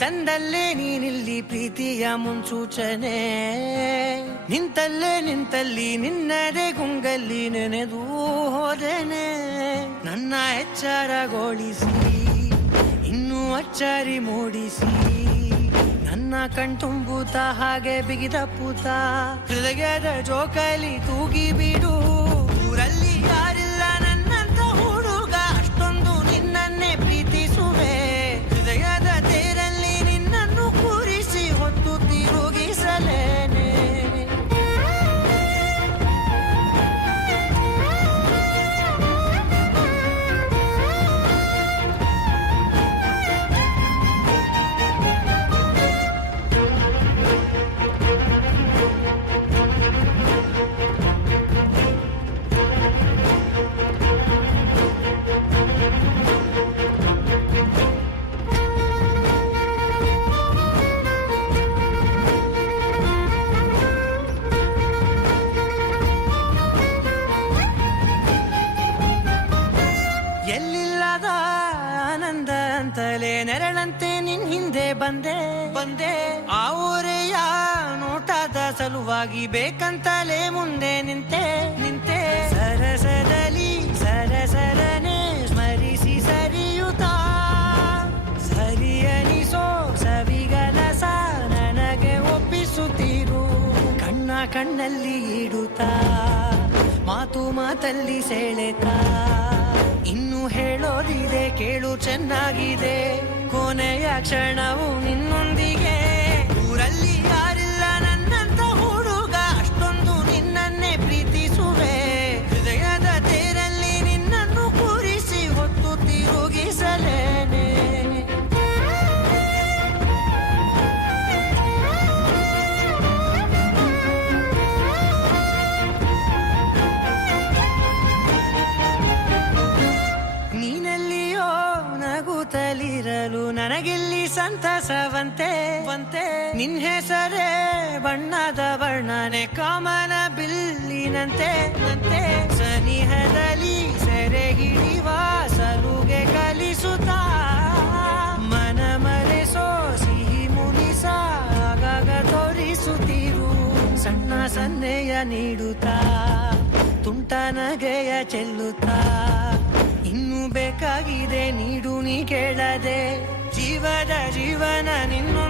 ತಂದಲ್ಲೇ ನೀನಿಲ್ಲಿ ಪ್ರೀತಿಯ ಮುನ್ಸೂಚನೆ, ನಿಂತಲ್ಲಿ ನಿನ್ನದೇ ಗುಂಗಲ್ಲಿ ನೆನೆದು ಹೋದೆನೆ. ನನ್ನ ಎಚ್ಚರಗೊಳಿಸಿ ಇನ್ನೂ ಅಚ್ಚರಿ ಮೂಡಿಸಿ, ನನ್ನ ಕಣ್ತುಂಬುತ್ತ ಹಾಗೆ ಬಿಗಿದ ಪೂತ, ಹೃದಯದ ಜೋಕಾಲಿ ತೂಗಿ ಬಿಡು. ಊರಲ್ಲಿ ಯಾರಿಲ್ಲ ನನ್ನಂತ ಹುಡುಗ, ಅಷ್ಟೊಂದು ನಿನ್ನನ್ನೇ ಪ್ರೀತಿಸುವೆ. ಹೃದಯದ ತೇರಲ್ಲಿ ನಿನ್ನನ್ನು ಕೂರಿಸಿ ಹೊತ್ತು ತಿರುಗಿಸಲೇನೆ. ಎಲ್ಲಿಲ್ಲದ ಆನಂದ ಅಂತಲೇ ನೆರಳಂತೆ ನಿನ್ ಹಿಂದೆ ಬಂದೆ. ಆ ಊರೆಯ ನೋಟದ ಸಲುವಾಗಿ ಬೇಕಂತಲೇ ಮುಂದೆ ನಿಂತೆ. ಸರಸದಲ್ಲಿ ಸರಸರನೆ ಸ್ಮರಿಸಿ ಸರಿಯುತ್ತಾ, ಸರಿಯನಿಸೋ ಸವಿಗಲಸ ನನಗೆ ಒಪ್ಪಿಸುತ್ತೀರು. ಕಣ್ಣಲ್ಲಿ ಇಡುತ್ತಾ, ಮಾತಲ್ಲಿ ಸೆಳೆತಾ, ಇನ್ನು ಹೇಳೋದಿದೆ ಕೇಳು ಚೆನ್ನಾಗಿದೆ. ಕೊನೆಯ ಕ್ಷಣವು ನಿನ್ನೊಂದಿಗೆ. ಊರಲ್ಲಿ ಯಾರಿಲ್ಲ ನನ್ನಂತ ಹುಡುಗ, ಅಷ್ಟೊಂದು ನಿನ್ನನ್ನೇ ಪ್ರೀತಿಸುವೆ. ಹೃದಯದ ತೇರಲ್ಲಿ ನಿನ್ನನ್ನು ಕೂರಿಸಿ ಹೊತ್ತು ತಿರುಗಿಸಲೇನೆ. ನೀನೆಲ್ಲಿಯೋ ನಗುತ್ತಲಿರಲು ನನಗಿಲ್ಲಿ ಸಂತಸವಂತೆ. ನಿನ್ ಹೆಸರೇ ಬಣ್ಣದ ವರ್ಣನೆ ಕಾಮನ ಬಿಲ್ಲಿನಂತೆ. ಸನಿಹದಲ್ಲಿ ಸೆರೆ ಹಿಡಿವ ಸಲುಗೆ ಕಲಿಸುತ್ತಾ, ಮನ ಮರೆಸೋ ಸಿಹಿ ಮುನಿಸ ಆಗಾಗ ತೋರಿಸುತ್ತೀರು. ಸಣ್ಣ ಸನ್ನೆಯ ನೀಡುತ್ತಾ, ತುಂಟ ನಗೆಯ ಚೆಲ್ಲುತ್ತಾ, ಇನ್ನು ಬೇಕಾಗಿದೆ ನೀಡು ನೀ ಕೇಳದೆ. ಜೀವನ ನಿನ್ನು